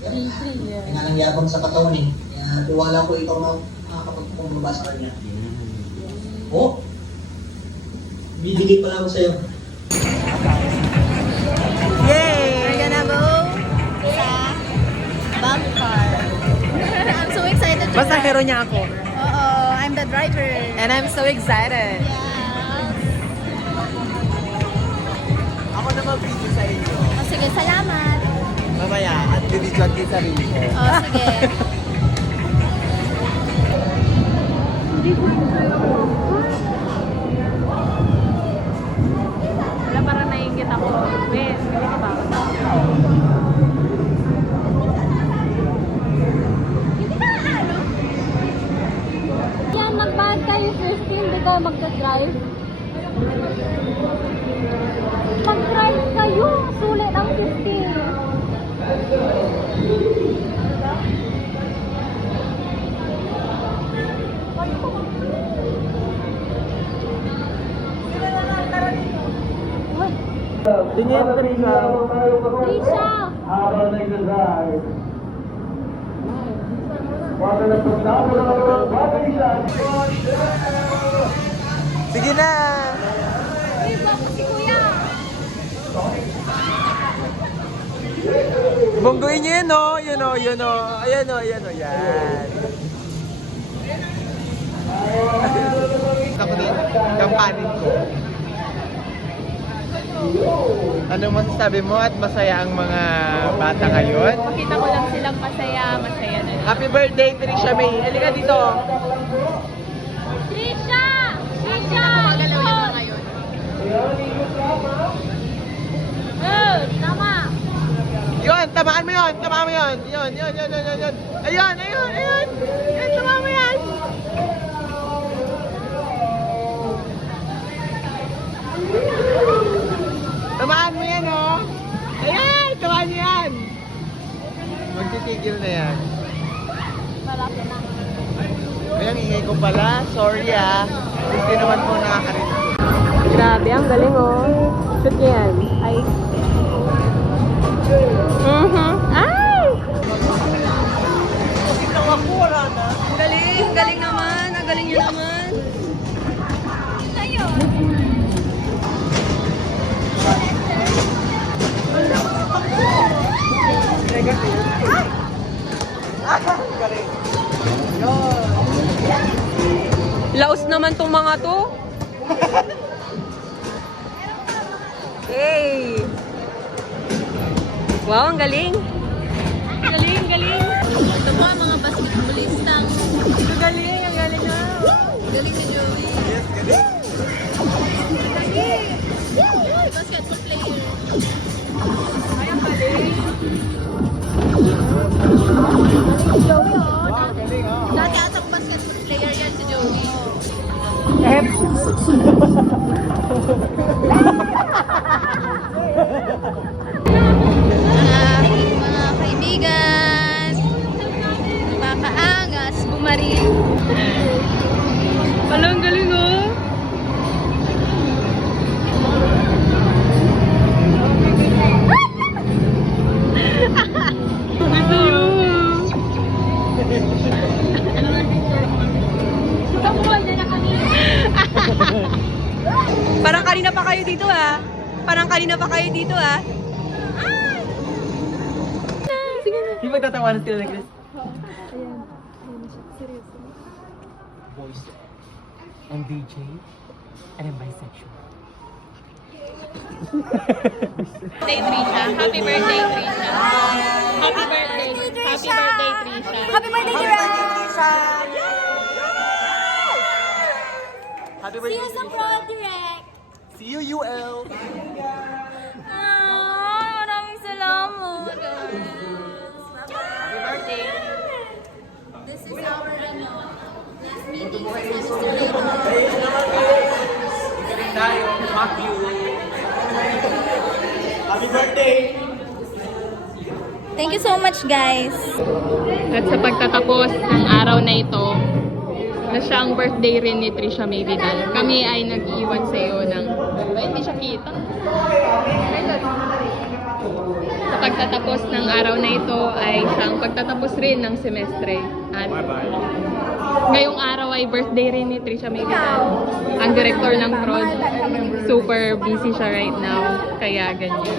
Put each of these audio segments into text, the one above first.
Kaya nga nangyabang sa katawan eh. Kaya tiwala ko ikaw na makakapagpumbaba sa kanya. Oh! Bibigay pala ako sa'yo. Yay! We're gonna go sa bump car. I'm so excited to Basta ride. hero niya ako. Oo, I'm the driver. And I'm so excited. Yes. Ako na mag-video sa inyo. Oh, sige, salamat. Mamaya, at bibidyoan din sarili ko. Oh, sige. Wala, parang naiingit ako. Wait, hindi ka ba? Yan, mag-bag kayo 15, hindi kayo magka-drive. Mag-drive kayo, sulit ang 15. Tingin, Teresa. Trisha! Sige na! Uy, baka si Kuya! Bonggoy niyo yun, no? Yun, o, yun, o. Ayan, o, ayan, o. Yan. Ako din, kampanin ko. Ano masasabi mo at masaya ang mga bata ngayon? Makita ko lang silang masaya na. Happy birthday, Trisha May. Halika dito. Trisha! Trisha! Magalaw yung mga yun. Oh, tama! Yun, tamaan mo yun. Tamaan mo yun. Yun. Ayun. Yun, tamaan mo yan. Tamaan mo yan, oh. Ayan, tamaan mo yan. Magtitigil na yan. Malaki na. Ay, ang ingay ko pala. Sorry, ah. Hindi naman po nakakarinig. Grabe, ang galing oh. Shoot niya yan. Ay. Ay! Ikaw ako, wala na. Galing naman. Ang galing niyo naman. Sa'yo. Galing. Yun. Laos naman tong mga to. Hey! Wow, ang galing. Galing. Ito po ang mga basketballistang Ang galing na. galing ni Joey. Yes, galing. Basketball player. Ay, ang galing. Joey, oh. Wow, galing, oh. Dati atang basketball player yan si Joey. Mga kaibigan, makaangas, bumaril. Walang galing oh. Gusto yun. Kamuhay na kami. Parang kanina pa kayo dito ah. Di ba tatawanan sila ng Chris? Boys and DJ and I'm bisexual. Birthday Trisha. Happy birthday Trisha. Happy birthday. Happy birthday, Trisha! Happy See birthday, you sa Trisha. project! See you, UL. Maraming salamat. Happy birthday. This is our last meeting sa semester dito. Galing tayo. Fuck you. Happy birthday. Thank you so much, guys. At sa pagtatapos ng araw na ito, na siyang birthday rin ni Trisha May Vidal, kami ay nag-iwan sa iyo ng... Ay, hindi siya kita. Sa pagtatapos ng araw na ito ay pagtatapos rin ng semestre. At ngayong araw ay birthday rin ni Trisha May Vidal. Ang director ng prod. Super busy siya right now. Kaya ganyan.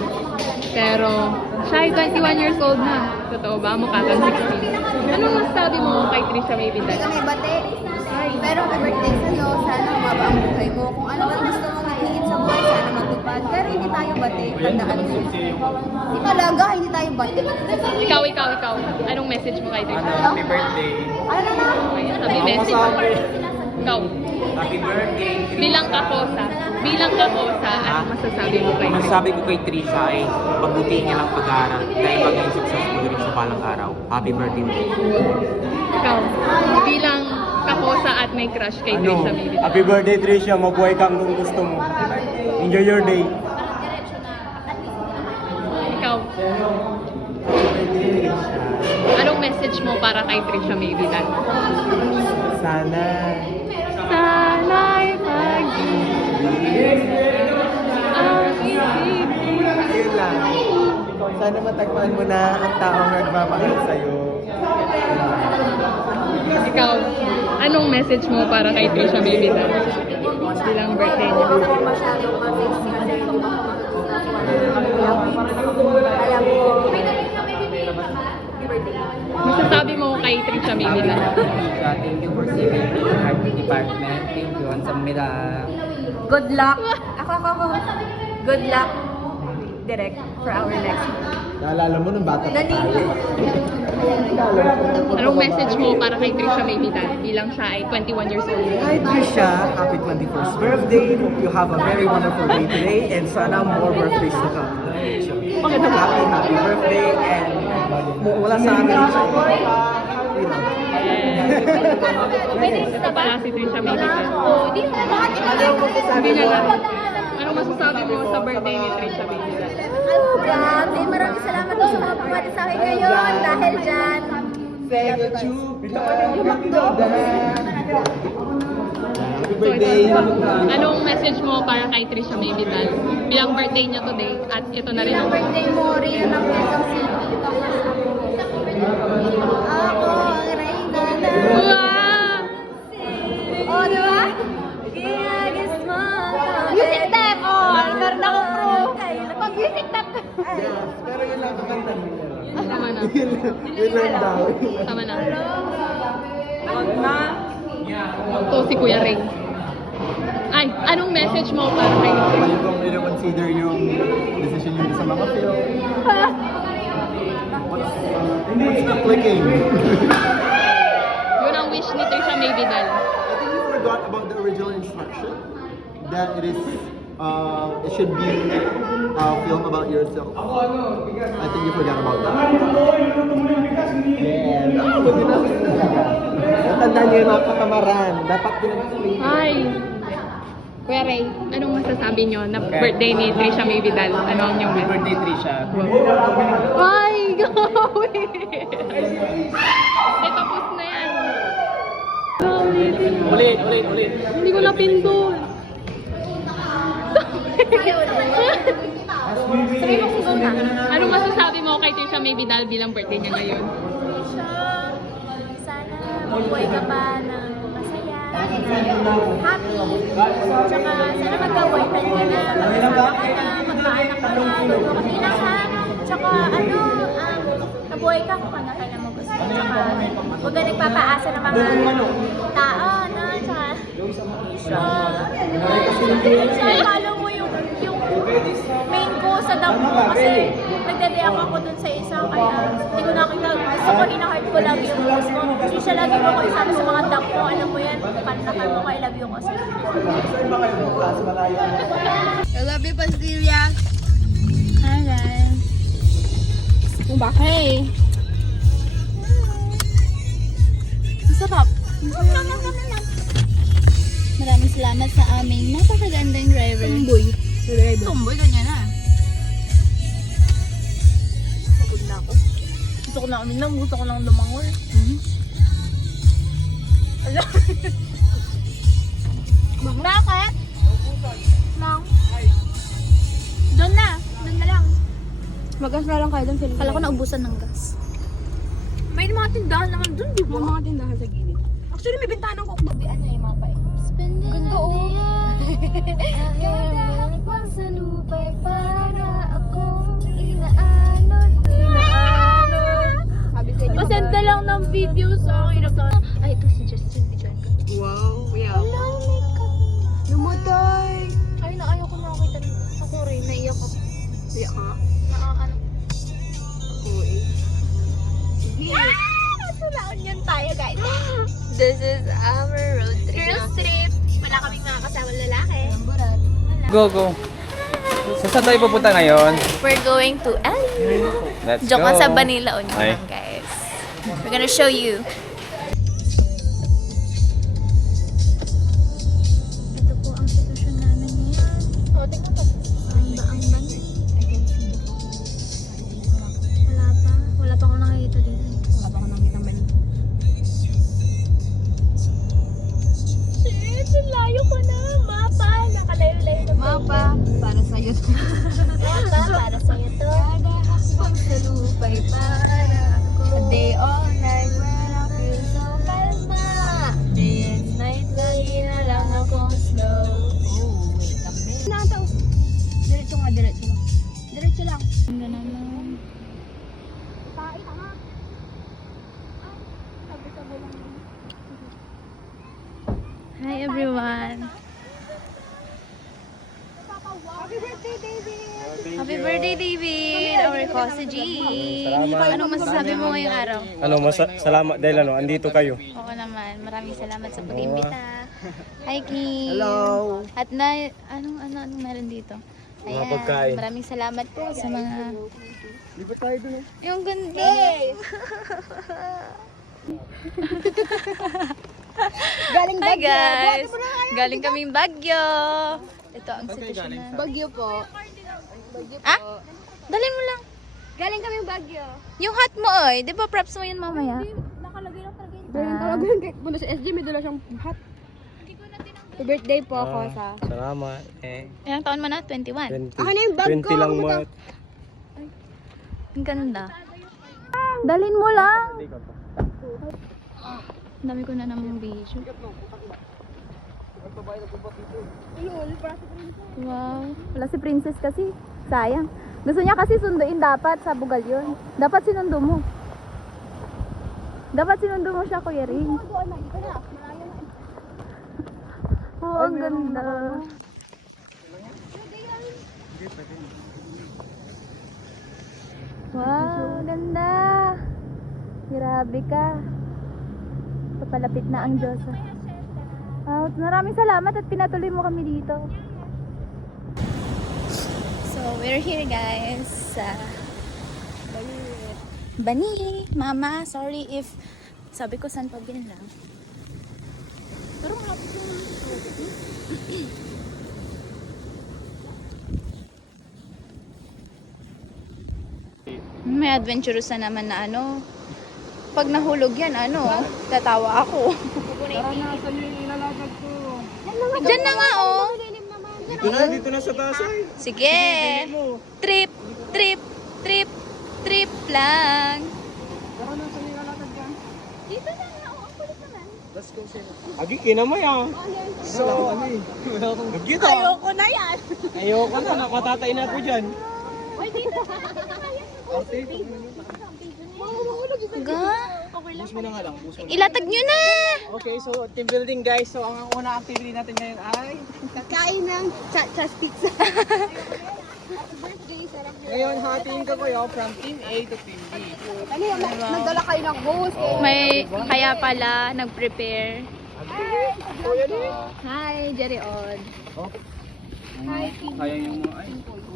Pero siya ay 21 years old na. Totoo ba? Mukha kang 16. Anong masasabi mo kay Trisha May Vidal? Kami bate. Pero happy birthday sa'yo. Sana mababa ang buhay mo. Kung ano man gusto mong hihingin sa buhay, sana magtupad. Pero hindi tayo bate. Tandaan mo. Hindi talaga, hindi tayo bate. Ikaw. Anong message mo kay Trisha? Happy birthday. Ano na? Ayun, sabi message mo. Ikaw. Happy birthday. Bilang kakosa, ano masasabi mo kay Ang Trisha? masasabi ko kay Trisha ay pagbutihin niya lang pag-aaral dahil maging successful rin sa balang araw. Happy birthday mo. Ikaw, bilang kakosa at may crush kay Trisha May Vidal. Happy birthday, Trisha. Mabuhay ka kung gusto mo. Enjoy your day. Ikaw. Anong message mo para kay Trisha May Vidal? Sana'y pag-ibig ang isipin. Yun lang. Sana matagpuan mo na ang taong nagmamahal sa'yo. Ikaw, anong message mo para kay Trisha May Vidal? Bilang birthday niya. Ako naman masyadong ma-face kasi hindi mo kaya mo Masasabi mo kay Trisha May Vidal? Thank you for saving the art department. Thank you. Ang samira. good luck. Ako. Good luck. Direct for our next. Naalala mo nung bata pa tayo. Anong message mo para kay Trisha May Vidal bilang siya ay 21 years old? Hi, Trisha. Happy 21st birthday. Hope you have a very wonderful day today. And sana more birthdays to come. Happy birthday. And wala sa amin. Ito pala si Trisha May Vidal. Hindi niya lang. Anong masasabi mo sa birthday ni Trisha May Vidal? Grabe, maraming salamat po sa mga pumati sa akin ngayon. Dahil dyan, So, ito, anong message mo para kay Trisha May Vidal? Bilang birthday niya today at ito na rin ang birthday mo rin ng Quezon City. Ako ang reyna na. Wow! Oh, di ba? Ginagis mo. Music tap! Oh, meron akong proof. Mag-music tap. Pero yun lang kakanta niyo. Tama na. Yun lang daw. Tama na. Ito si Kuya Ray. Ay, anong message mo para kay Trisha? Pwede kong i-reconsider yung decision nyo sa mga film. What's not clicking? Yun ang wish ni Trisha May Vidal. I think you forgot about the original instruction. That it should be a film about yourself. I think you forgot about that. And natandaan nyo yung mga katamaran. Dapat pinag-explain. Hi! Kuya Ray, anong masasabi nyo na birthday ni Trisha May Vidal? Ano ang inyong message? Birthday, Trisha. Ay, gawin! Ay, tapos na yan. Ulit. Hindi ko napindot. Anong masasabi mo kay Trisha May Vidal bilang birthday niya ngayon? Sana mabuhay ka pa ng masaya, happy, tsaka sana magka-boyfriend ka na, mag-asawa ka na, magka-anak ka na, okay lang ha, tsaka nabuhay ka kung ano kailan mo gusto, tsaka huwag ka nagpapaasa ng mga tao, no, tsaka follow mo yung main ko sa dump ko kasi nagdadayak ako dun sa isa kaya hindi ko nakita, gusto ko hina-heart ko lagi yung post mo. Hindi siya lagi mo ko isama sa mga dump ko, alam mo yan, pantakan mo I love you ko sir. I love you, Pastilla. Hi, guys. Hey. Ang sarap. Maraming salamat sa aming napakagandang driver. Tumboy, ganyan na. Pagod na ako. Gusto ko na uminom, gusto ko lang lumangoy. Alam. Bakit? Lang. Doon na lang. Mag-gas na lang kayo dun, Philip. Kala ko naubusan ng gas. tindahan naman dun, di ba? Mga tindahan sa gilid. Actually, may bintanang ko. Ano yung mga pae? Ganda o. Kailangan pang sa lupay para akong inaanod. Pasend na lang ng video sa akin. Ay, ito si Justin. Wow, yeah. Namatay! Ay, ayaw ko nakakita rin. Ako rin, naiyak ako. Iyak ka. Nakakano. Oo eh. Sulaon yan tayo, guys. This is our road trip. Girls trip. Wala kaming mga kasama lalaki. Go, go. So, saan tayo pupunta ngayon? We're going to LU. Let's Diyan go. ka sa Banila Union, Ay. guys. We're gonna show you. Ito po ang sitwasyon namin ngayon. Oh, tingnan pa. Ang baang bani. Wala pa. Wala pa akong nakikita dito. Wala pa akong nakikita bani. Shit, layo ko na. Mapa. Nakalayo-layo na. Mapa, para sa'yo. Mapa, para sa'yo to. Pag sa lupay para ako. A day all night when I feel so kalma. Day and night, lagi na lang akong slow. Oh, wait a minute. Nataw. Diretso nga, diretso lang. Diretso lang. Ganda naman. Kain ka nga. Sabi-sabi lang. Hi everyone. Happy birthday, David! Happy birthday, David! Our Cosa G. Anong masasabi mo ngayong araw? Salamat dahil andito kayo. Oo naman. Maraming salamat sa pag-imbita. Hi, King. Hello. At anong meron dito? Ayan. pagkain. Maraming salamat po sa mga... Di ba tayo dun? Yung ganda. Galing Hi, guys. Galing kaming Baguio. Ito ang sitwasyon na... Bagyo po. Ah? Dalhin mo lang. Galing kami Bagyo. Yung hat mo, oy. Di ba props mo yun mamaya? Nakalagay lang talaga yun. Ah. Talaga kahit muna sa SG, may dala siyang hat. Happy birthday po ako sa... Salamat. Ilang taon mo na? 21. 20. Ako na yung bag ko. 20 lang mo. Ang ganda. Dalhin mo lang. Dami ko na namang video. Wow. Wala si Princess kasi. Sayang. Gusto niya kasi sunduin dapat sa bugal yun. Dapat sinundo mo. Dapat sinundo mo siya, Kuya Ring. Oh, ang ganda. Wow, ganda. Grabe ka. Papalapit na ang Diyos. Wow, maraming salamat at pinatuloy mo kami dito. So, we're here guys sa Bani. Mama, sorry if sabi ko San Pabin lang. Pero malapit yung may adventurous na naman na ano. Pag nahulog yan, tatawa ako. Diyan na nga, oh. Dito na sa taas ay. Sige. Trip, trip, trip, trip lang. Dito na nga, oh. Ang kulit naman. Agi kinamay ah. So, Nagkita. Ayoko na yan. Ayoko na, nakatatay na ako dyan. Uy, dito. Ga? Ilatag nyo na. okay, so team building guys. So, ang unang activity natin ngayon ay Kakain ng chas pizza. ngayon hatiin ko kayo from team A to team B. Ano yun? Nagdala kayo ng host. May kaya pala nag-prepare. Hi, Jerry On. Kaya yung mga ay.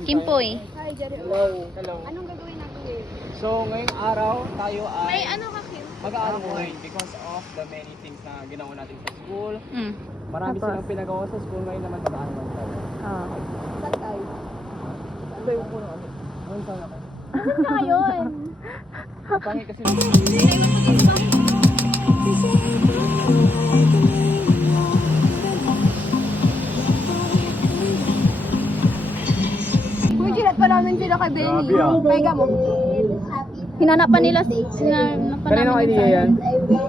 Kimpoy. Hi, Jerry. Hello. Hello. Anong gagawin natin ngayon? So, ngayong araw tayo May ay ano ka, Kim? mag-aaral ngayon because of the many things na ginawa natin sa school. Marami Tapos? silang pinagawa sa school ngayon naman mag-aaral tayo. Saan tayo? Ano ba yung puno? Ano saan ako? Saan ka ngayon? Pangit kasi Uy, kinat pa namin sila kay Benny. Mega mo. Happy Hinanapan nila, hinanapan Kanino namin idea yan? Hindi,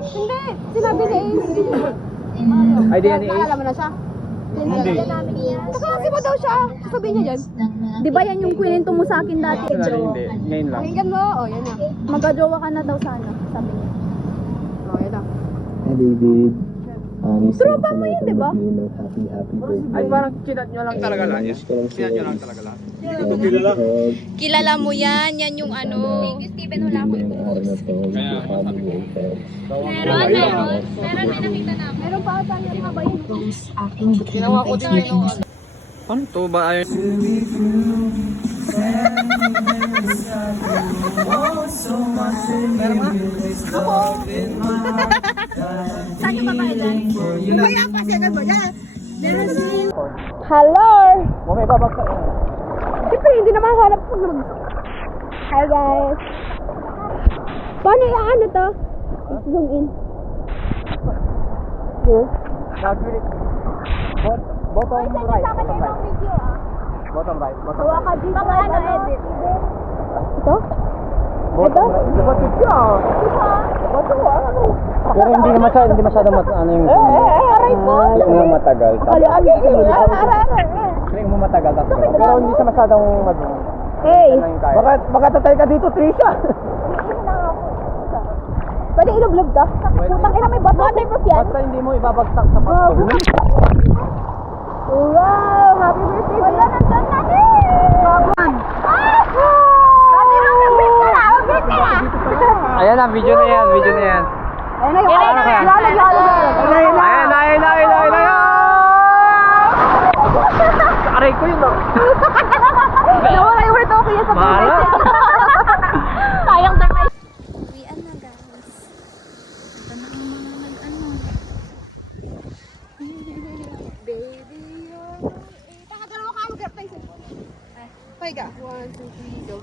sinabi ni Ace. Idea ni Ace? Nakala mo na siya? Hindi. Kaklase mo daw siya. Sasabihin niya dyan. Di ba yan yung kwento mo sa akin dati? Hindi, ngayon lang. Pakinggan mo, yan na. Magka-jowa ka na daw sana, sabi niya. Yan na. Tropa mo yun, di ba? Ay, parang kinat nyo lang talaga lang yan. Kinat nyo lang talaga lang. Kilala mo yan, yan yung ano. Steven, wala ako ito. Kaya, sabi ko. Meron, may nakita na. Meron pa ata yan, haba yun. Ginawa ko din yun. Ano to ba? Ayun. Meron nga? Saan yung babae dyan? Kaya kasi agad mo dyan. Hello! May babagsak. Siyempre, hindi naman hanap ko. Hi guys! Paano ano to? Zoom in. Nag-click. Bottom right. Bottom right. video ah. Bottom right. Bottom Gawa right. ka dito. Baka ano edit. Ito? Bottom right. Diba siya? Pero hindi masyado ano yung Aray po! click mo matagal. Click mo matagal. Pero hindi siya masyadong Hey! Baka tatay ka dito, Trisha. Pwede ilog-log ka? Putang ina, may waterproof yan? Basta hindi mo ibabagsak sa pato. Wow! Happy birthday! Wala na dyan na Kapan! Dati nung nag-break ka na! Mag-break ka na! Ayan na, video na yan. Ayun na yung lalagyan. Ayun na. Aray ko yun. Nawala yung word okay sa Mahala. Sayang dami. Uwian na guys. Ito na ang mga nag-ano. Baby, Pakadalawa ka, mag-grab tayo sa Paiga. 1, 2, 3, go.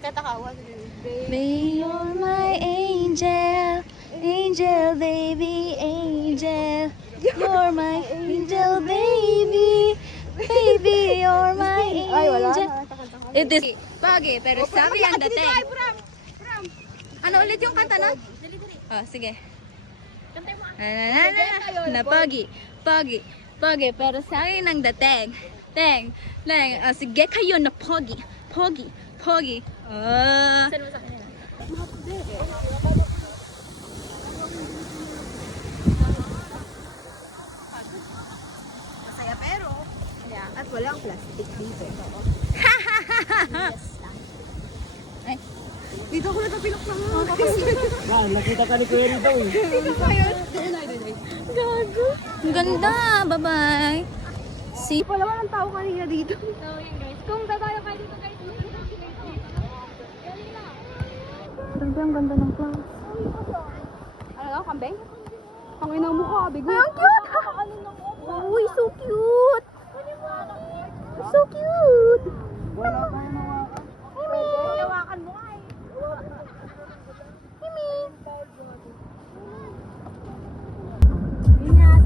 Kata ka, 1, 2, 3, baby, you're my angel. Angel, baby, angel. You're my angel, baby. Baby, you're my angel. It is bagay, pero sabi ang dating. Ano ulit yung kanta na? Oh, sige. Na pogi, pero sabi ng dating. Teng. Sige kayo na pogi. Masaya pero. At walang plastic dito. Ay. Dito ako natapilok na nga. Nakita ka ni Kuya Rito eh. Gago. Ang ganda, bye-bye. See? Wala walang tao kanina dito. Kung tatayo kayo dito guys, Grabe, ang ganda ng clouds. Ano daw, kambing? Ang ina mo ka, bigo. Ay, ang cute! Uy, so cute! So cute! Wala ka naman. Hinawakan mo nga eh. Mimi! Ingat!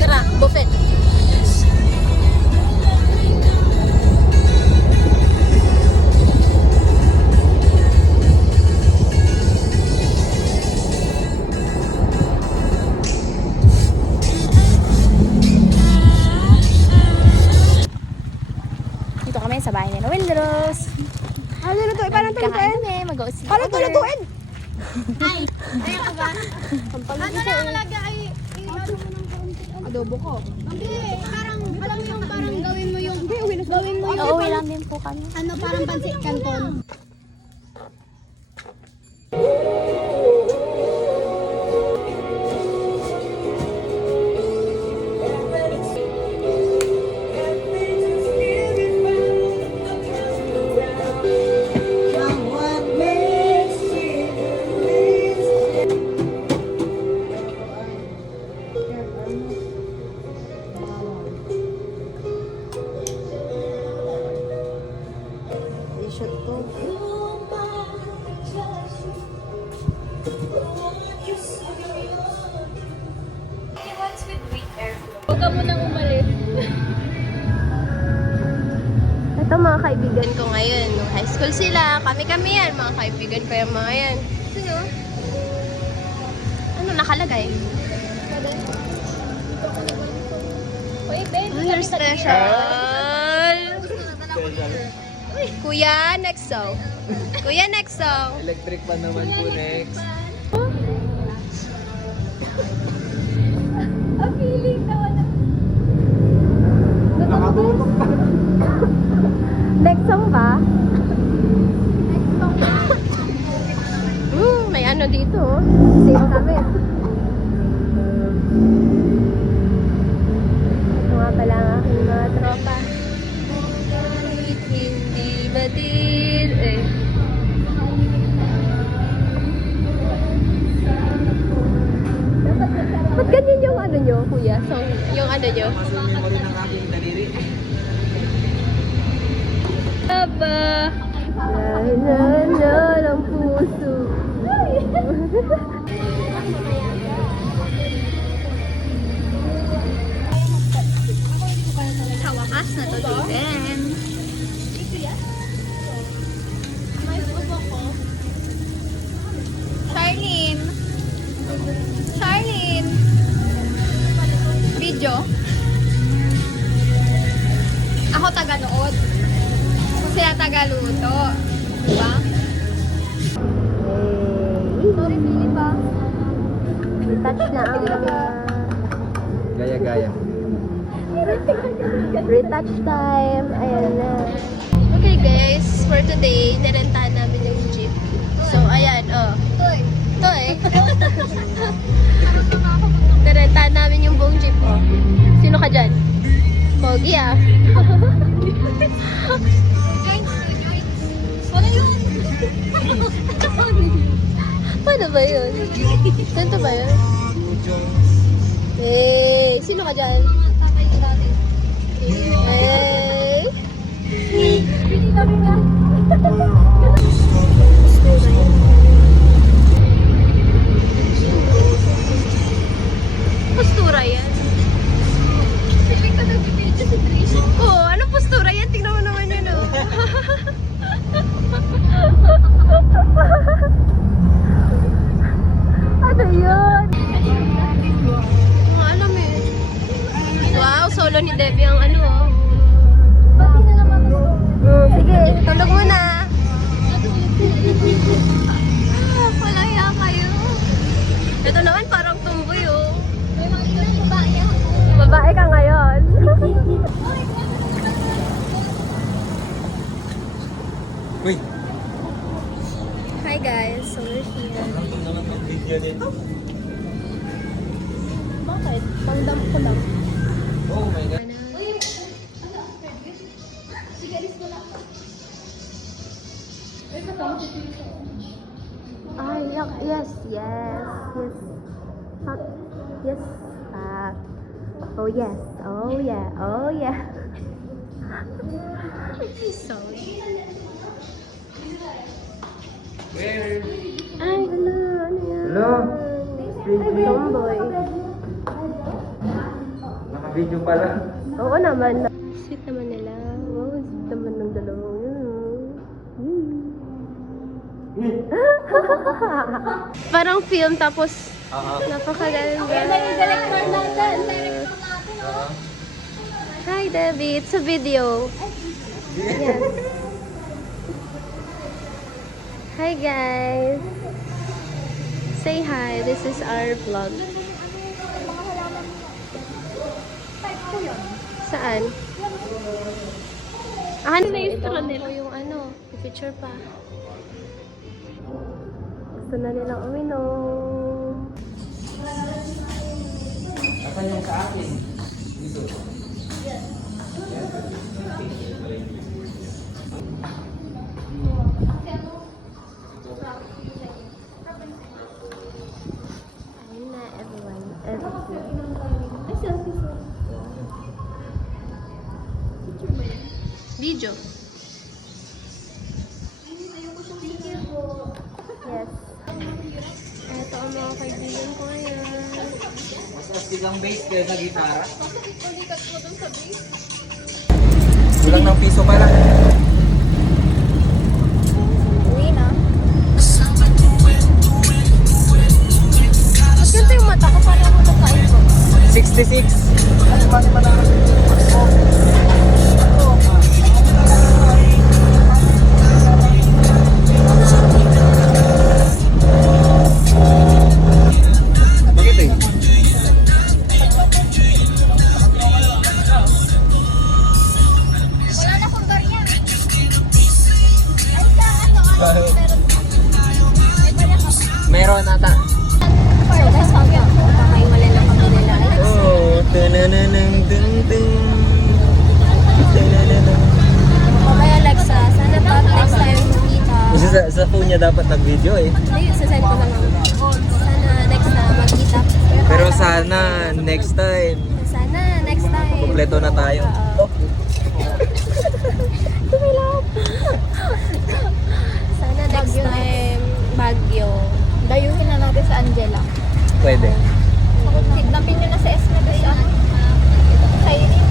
Tara, buffet. Dito kami sa bahay ni Windros. Ano lutuin? Paano ito Kakain lutuin? kami, mag-OC. Paano ito lutuin? Ano na ang lagay? Adobo ko. Parang, alam mo yung parang gawin mo yung, Uuwi lang din po kami. ano, parang pansit canton. I-shoot to. mo nang umalis. Ito mga kaibigan ko ngayon. Nung high school sila, kami-kami yan. Mga kaibigan ko yung mga yan. Sino? Ano nakalagay? Wait, babe. You're special. Uy, Kuya, next song. Kuya, next song. Electric pa naman po next. Ang feeling daw na. Nakatulog pa. Next song ba? May ano dito. Same kami. Ito nga pala ang aking mga tropa. Kahit hindi batil eh. Ba't ganyan yung ano nyo, kuya? Song, yung ano nyo? Memory ng aking daliri. Aba, na ng puso. Sa wakas na to din. Charlene. Charlene. Video. Ako taga-nood. Sila taga-luto. Diba? Sorry, Philip ba? Retouch na ang mga... Gaya-gaya. Retouch time. Ayan na. Okay guys, for today, nirentahan namin yung jeep. So, ayan, oh. Toy. Nirentahan namin yung buong jeep, oh. Sino ka dyan? Pogi, ah. Paano ba yun? Ganito ba yun? Eh, sino ka dyan? Eh. Postura yan. Oo, anong postura yan? Tingnan mo naman yun, oh. Ano yun? Alam eh. Wow, solo ni Debbie ang ano, oh. Sige, tulog muna. Wala ya kayo. Ito naman parang tumboy, oh. Babae ka ngayon. Uy! Hi guys, so we're here. Bakit? Pang-dump ko lang. Oh my God. Ay, yes. Yes. Oh yes. Oh yeah. Sorry. Ay, hello. Ano yan? Hello? Tomboy. Naka-video pala. Oo naman. Sweet naman nila. Wow, sweet naman ng dalawang yun. Parang film tapos napakaganda. Yung director natin. Hi Debbie, it's a video. Yes. Hi guys. Say hi, this is our vlog. Saan? Ano na yung nila? Yung ano, yung picture pa. Gusto na nilang uminom. Asan yung sa akin? Dito. Ayun na, everyone. Video. Yes. Ito ang mga kaibigan ko ngayon. astig ang bass kaysa gitara. Bakit ulikat mo dun sa base? Kulang ng piso pala. Uwi na. Mas ganito yung mata ko, parang ako nakain ko. 66. Bakit eh? Wala na akong barya. Meron ata. So guys, wala lang kami nila. Oh, tananang ding ding. Mamaya Alexa, sana pag next time makita. Sa phone niya dapat nag-video eh. Hindi, sa side ko na lang. Sana next time magkita. Pero sana next time, Sana next time. kompleto na tayo. Oh. Sana next time Baguio. Dayuhin na natin sa Angela. Pwede. Kidnapin nyo na sa S na guys. Sa init.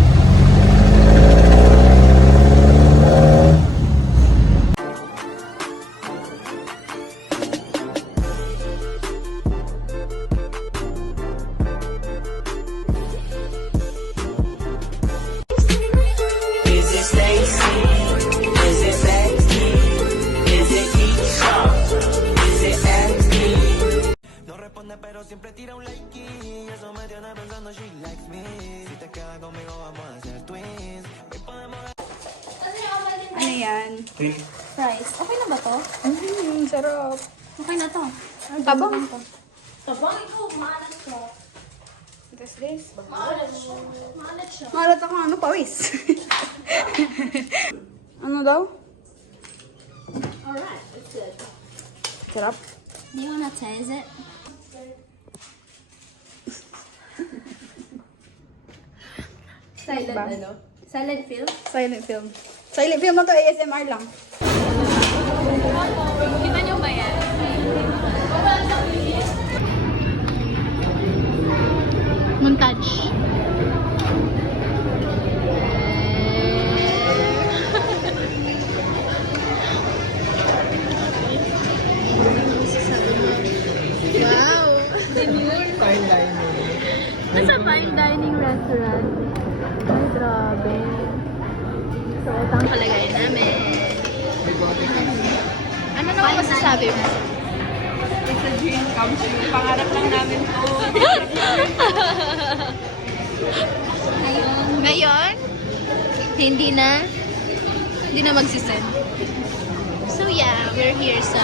Ano yan? Fries. Okay na ba to? Sarap. Okay na to. Tabang. Tabang ito. Maalat ko. What is this? Maalat siya. Maalat siya. Malat ako ano, pawis. Ano daw? Alright. It's good. Sarap. Do you wanna taste it? Silent Ba? ano? Silent film? Silent film. Silent film na to, ASMR lang. Kita nyo ba yan? Montage. Wow! Nasa fine dining restaurant. Ay, grabe. So, ito ang kalagayan namin. Ano naman masasabi mo? It's a dream come true. Pangarap lang namin to. Ngayon, hindi na magsisend. So yeah, we're here sa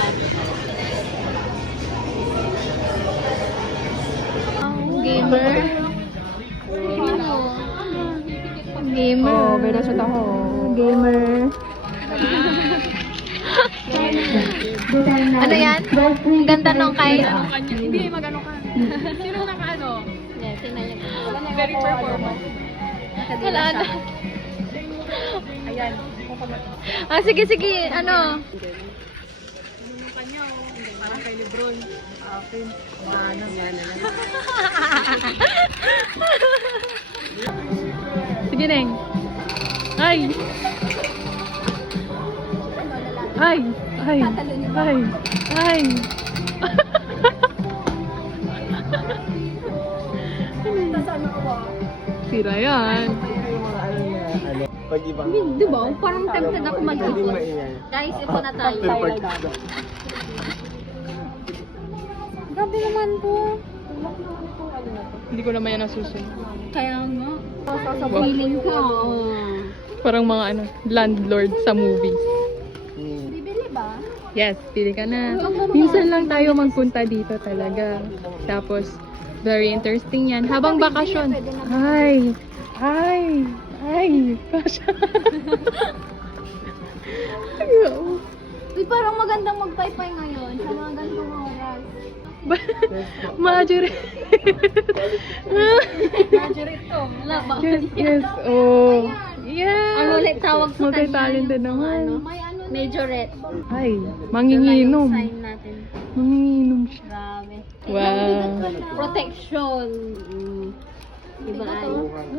gamer. Gamer. Oh, pero sa taho. Gamer. Ano yan? Ang ganda nung kay... Hindi, magano ka. Sino naka-ano? Yeah, tingnan niyo. Very performance. Wala na. Ayan. Ah, sige, sige. Ano? Parang kay Lebron. Akin. Sige, Neng. Ay! Ay! Ay! Ay! Ay! Sira yan. Pag-ibang. Di ba? Parang tempted ako mag-ipon. Guys, ipon na tayo. Grabe naman po. Hindi ko naman yan nasusunod. Kaya nga. Sa feeling ko. Parang mga ano, landlord sa movies. Bibili ba? Yes, pili ka na. Minsan lang tayo magpunta dito talaga. Tapos, very interesting yan. Habang bakasyon. Ay! Ay! Ay! Kasha! Uy, parang magandang magpaypay ngayon sa mga ganitong oras. Marjorie! Graduate to. Wala ba? Yes, yes. Oh. Yeah. Ano ulit tawag sa kanya? Multi-talented naman. May ano Majorette. Ay, Ito na yung manginginom. sign natin. Manginginom siya. Grabe. Wow. Protection. Diba ay?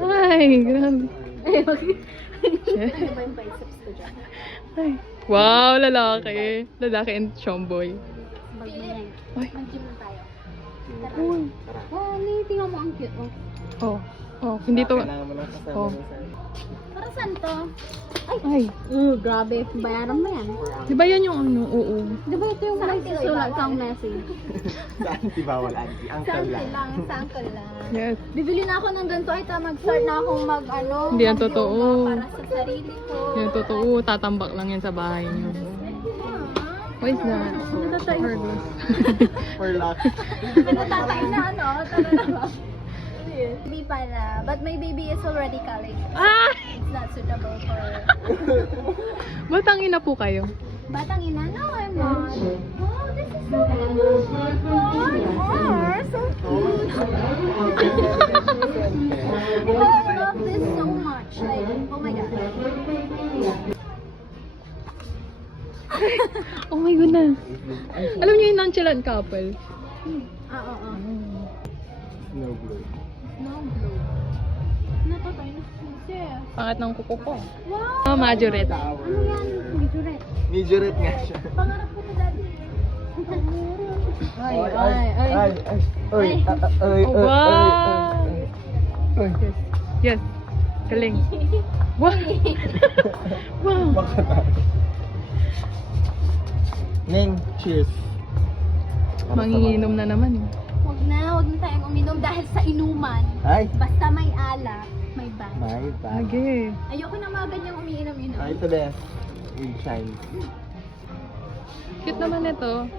Ay, grabe. Ano ba yung biceps ko dyan? Ay. Wow, lalaki. Lalaki and tomboy. Bag mo yan. Ay. Mag-gym na tayo. Uy. Oh, tingnan mo ang cute. Oh. Oh, hindi to. Oh. Para saan to? Ay. Grabe. Bayaran mo yan. Di ba yan yung ano? Oo. Di ba ito yung may susulat kang message? Sa auntie bawal, auntie. Uncle lang. Sa uncle lang. Yes. Bibili na ako ng ganito. Ay, mag-start na akong mag-ano. Hindi yan totoo. Para sa sarili ko. Yan totoo. Tatambak lang yan sa bahay niyo. What is that? Natatayo. For luck. Natatay na ano. Tara na. Hindi pala. But my baby is already college. Ah! It's not suitable for... Batang ina po kayo. Batang ina? No, I'm not. Oh, this is so cute. Oh, you are so cute. Oh, I love this so much. Like, oh my God. Oh my goodness. Alam niyo yung nonchalant couple? Oo. No blue. No blue. Natatay na siya. Pangat ng kuko ko. Wow! Oh, majorette. Ano yan? Majorette. Majorette nga siya. Pangarap ko na dati. Ay. Ay. Oh, wow! Yes. Galing. Wow! Wow! Ning, cheers. Manginginom na naman eh. Huwag na tayong uminom dahil sa inuman. Ay. Basta may alak, may bag. May bag. Lagi. Ayoko na mga ganyang umiinom-inom. Ay, ito din. Shine. Cute naman ito.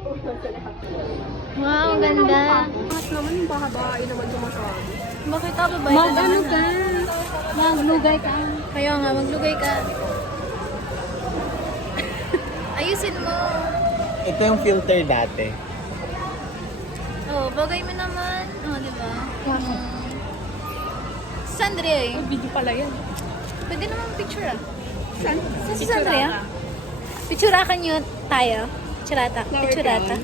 Wow, ang ganda. Bakit naman yung baha-bahay naman sumasabi? Bakit ako ba? Mag-ano ka? Maglugay ka. Kaya nga, maglugay ka. Ayusin mo. Ito yung filter dati. Oh, bagay mo naman. Oh, di ba? Sandria eh. Video pala yan. Pwede naman picture ah. Saan? Saan si Sandria? Picture-akan nyo tayo. Picturata. Picturata.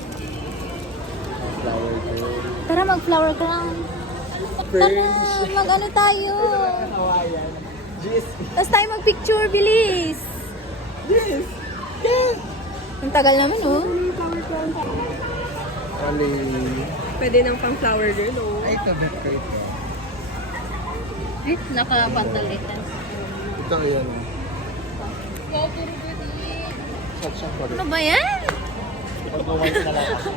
Flower girl. Tara, mag-flower crown. Tara, mag-ano tayo. Hawaiian. Jeez. Tapos tayo mag-picture, bilis. Yes. Yes. Ang tagal naman, oh. Ali. Pwede ng pang flower girl, oh. Ay, ito decorate. Ay, naka-pantalitan. Ito yun. Shot siya pa rin. Ano ba yan? Pag-white na lang ako.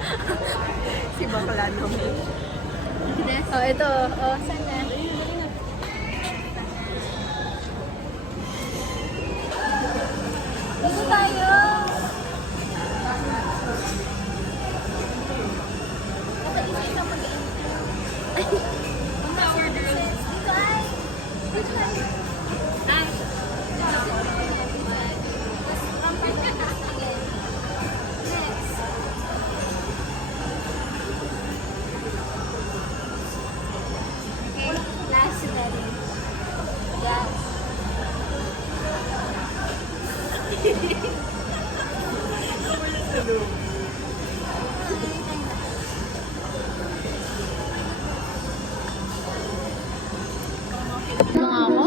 Si bakla naman. Oh, ito. Oh, saan na? Dito tayo. Nakaisip na mag-iintay. Ang flower girl. Dito ay. Dito ay. Last na rin. Yes. Mga ako?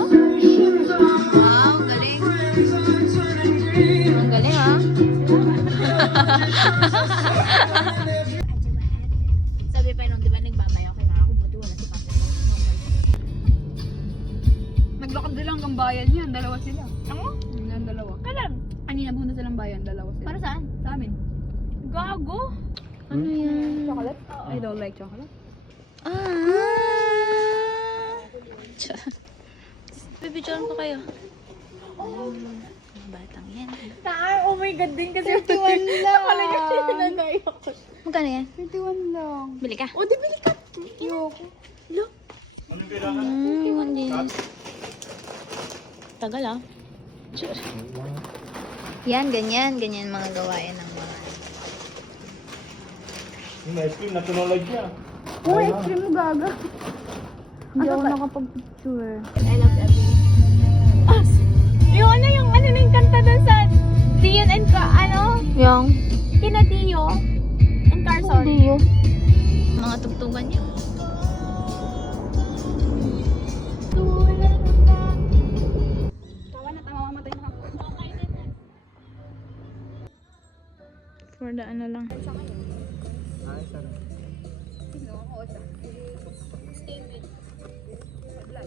Wow, galing. Ang galing ah. Sabi pa nung, di ba nagbabayo kay ako, buti wala si Papa. Naglakad sila hanggang bayan yan. Dalawa sila. Ano? Yan, dalawa. Kailan? Kanina punta silang bayan. Dalawa sila. Para saan? Sa amin. Gago. Ano yan? Chocolate? I don't like chocolate. Bibidyoan ko kayo. Batang yan. Oh my God din kasi 21 lang. Akala niyo sinanay ako. Magkano yan? 21 lang. Bili ka. O, di bili ka. Ayoko. Look. Hindi. Tagal ah. Yan, ganyan. Ganyan mga gawain ng mga... Yung ice cream, natunolog niya. Oh, ice cream mo gaga. Hindi ako nakapag-picture. I love everything. Yung ano na yung kanta dun sa Dion and Yung kina Dio and Carson. Dio. Mga tugtugan niya. Tawa na, mamatay na ako. For the ano lang.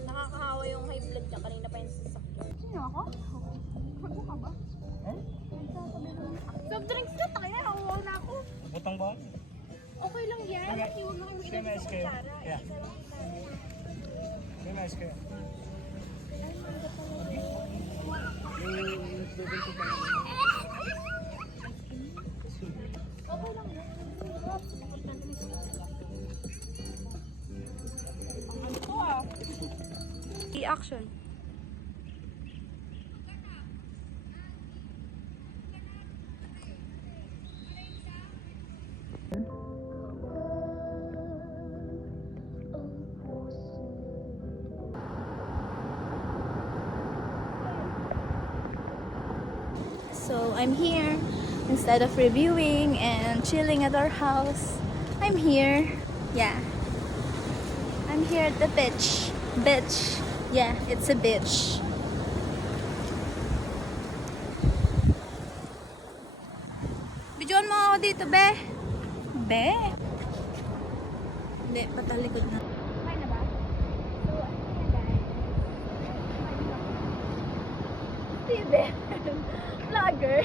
Nakakahawa yung high blood niya. Kanina pa yung sasakyan. Sino ako? Ano ka ba? Soft drinks na. Takin na. Nakuha na ako. Butang ba? Okay lang yan. Huwag na kayo Same as kayo. Yeah. Same as kayo. I-action. So I'm here instead of reviewing and chilling at our house. I'm here. Yeah. I'm here at the beach. Beach. Yeah, it's a beach. Bidyoan mo ako dito, be. Be. Hindi, patalikod na. Okay na ba? So, ano yan guys? Tibe. Vlogger.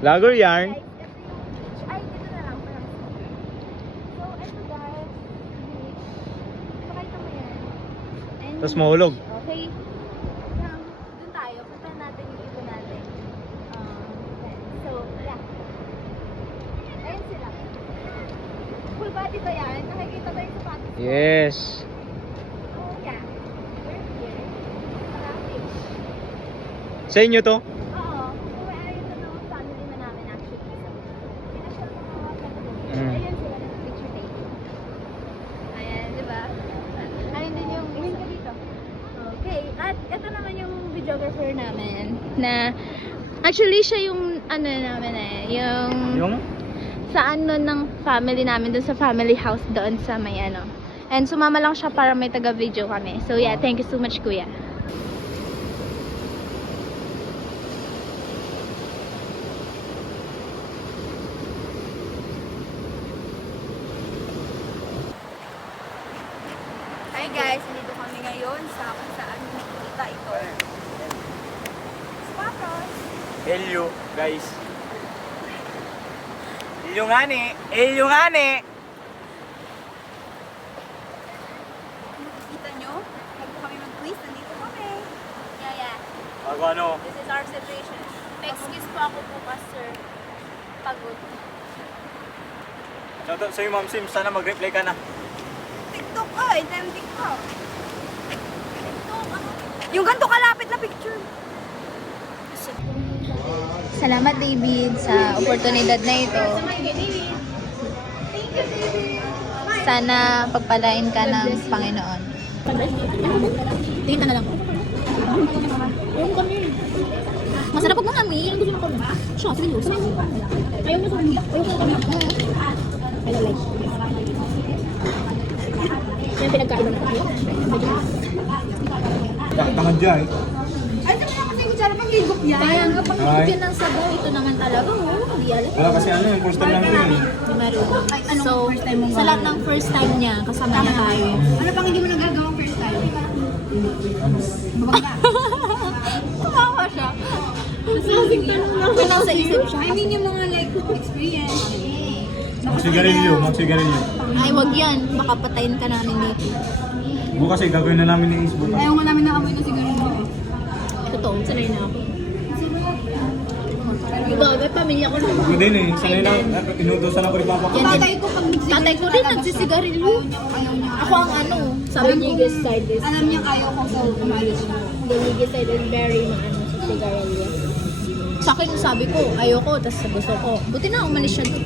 Lager yarn. Guys, ito yung beach. Ay, dito na lang. Parang. So, ito guys. Beach. Pakita mo yan. And Tapos mahulog. okay. Doon tayo. Punta natin yung iba natin. So, yeah. Ayun sila. Full body ba yan? Nakikita ba yung sapatos ko? Yes. Oh, yeah. We're here. Parang beach. Sa inyo to? Oo. May-ari ito ng family na namin actually. So, pinasya ko mga family. Mm. Ayan sila ng picture taking. Ayan, di ba? Ayun din yung win ka dito. Okay, at ito naman yung videographer namin na actually siya yung ano namin yung sa ano ng family namin doon sa family house doon sa may ano. And sumama lang siya para may taga-video kami. So yeah, thank you so much kuya. Hi guys, dito kami ngayon sa kung saan nakikita ito. Sapatos. Elyo, guys. Elyo nga ni. Elyo nga ni. Nakikita nyo? Bago kami mag-quiz, nandito kami. Yeah. Bago ano? This is our situation. Excuse po ako bukas, sir. Pagod. Shoutout sa'yo, Ma'am Sim. Sana mag-reply ka na. TikTok ka, time TikTok. Yung ganito kalapit na picture. Salamat David sa oportunidad na ito. Sana pagpalain ka ng Panginoon. Tingin na lang. Masarap pag mga amin. Siya, sige yun. Ayaw mo sa amin. Ayaw mo sa amin. I like. Yan pinagkainan ko. Tangad dyan eh. Ay, ito na kasi kutsara pang higop yan. Kaya nga pag nilagyan ng sabaw, ito naman talaga. Oh, hindi alam. Wala kasi ano yung first time lang yun eh. Di marunong. So, sa lahat ng first time niya, kasama niya tayo. Ano pang hindi mo nagagawang first time? Mabangga. Tumawa siya. Masasing tanong lang. Wala sa isip siya. I mean yung mga like experience. Magsigarilyo, magsigarilyo. Ay, wag yan. Baka patayin ka namin dito. Bukas eh, gagawin na namin ni Ace bukas. Ayaw nga namin na amoy na sigarilyo. Totoo, sanay na ako. Bagay, pamilya ko lang. Ako din eh, sanay na, inutosan ako ni Papa ko. Yan din. Tatay ko pag nagsigarilyo. Tatay ko din nagsisigarilyo. Ayaw niya. Ako ang ano, sabi niya guys side is. Alam niya kayo kung saan umalis siya. Galigis side is very maano sa sigarilyo. Sa akin, sabi ko, ayoko, tapos gusto ko. Buti na, umalis siya doon.